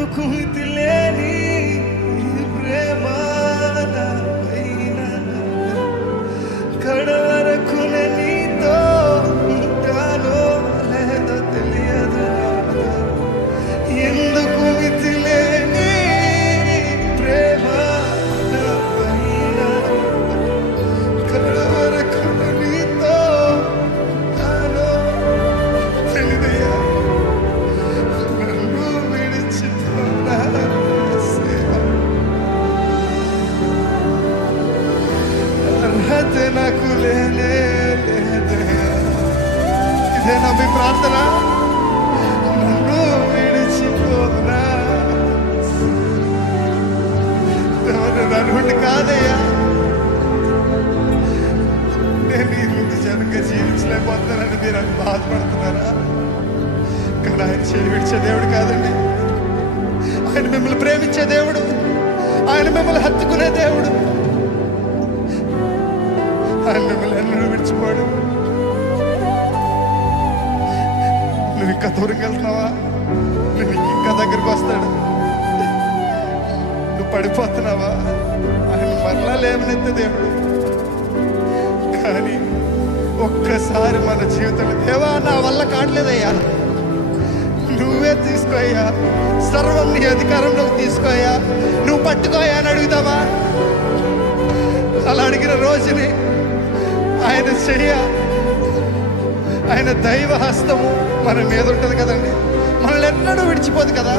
ఎందుకు మితిలేని ప్రేమ కడవరకు నీతో ఉంటానో లేదో తెలియదు. ఎందుకు మితిలేని ప్రేమ కడవరకు నీతో ఉంటానో తెలియదయ్యా. నన్ను విడిచిపోనా అర్హత నాకు లేనే లేదయ్యా. ఇదేనా మీ ప్రార్థన? నన్ను విడిచిపోనా నన్ను కాదయ్యా. నేను ఈ ముందు జనంగా జీవించలేకపోతున్నానని మీరు అని బాధపడుతున్నారా? కానీ ఆయన చేయి విడిచే దేవుడు కాదండి. ఆయన మిమ్మల్ని ప్రేమించే దేవుడు, ఆయన మిమ్మల్ని హత్తుకునే దేవుడు. ఆయన మిమ్మల్ని ఎన్నడూ విడిచిపోడు. నువ్వు ఇంకా దూరంగా వెళ్తున్నావా? నువ్వు ఇంకా దగ్గరకు వస్తాడు. నువ్వు పడిపోతున్నావా? ఆయన మరలా లేవనెత్తే దేవుడు. కానీ ఒక్కసారి మన జీవితంలో దేవా నా వల్ల కావట్లేదయ్యా, నువ్వే తీసుకోయ్యా, సర్వం నీ అధికారంలోకి తీసుకోయ్యా, నువ్వు పట్టుకోయా అని అడుగుతావా? అలా అడిగిన రోజుని ఆయన చెయ్య, ఆయన దైవ హస్తము మన మీద ఉంటుంది కదండి. మనల్ని ఎన్నడూ విడిచిపోదు కదా.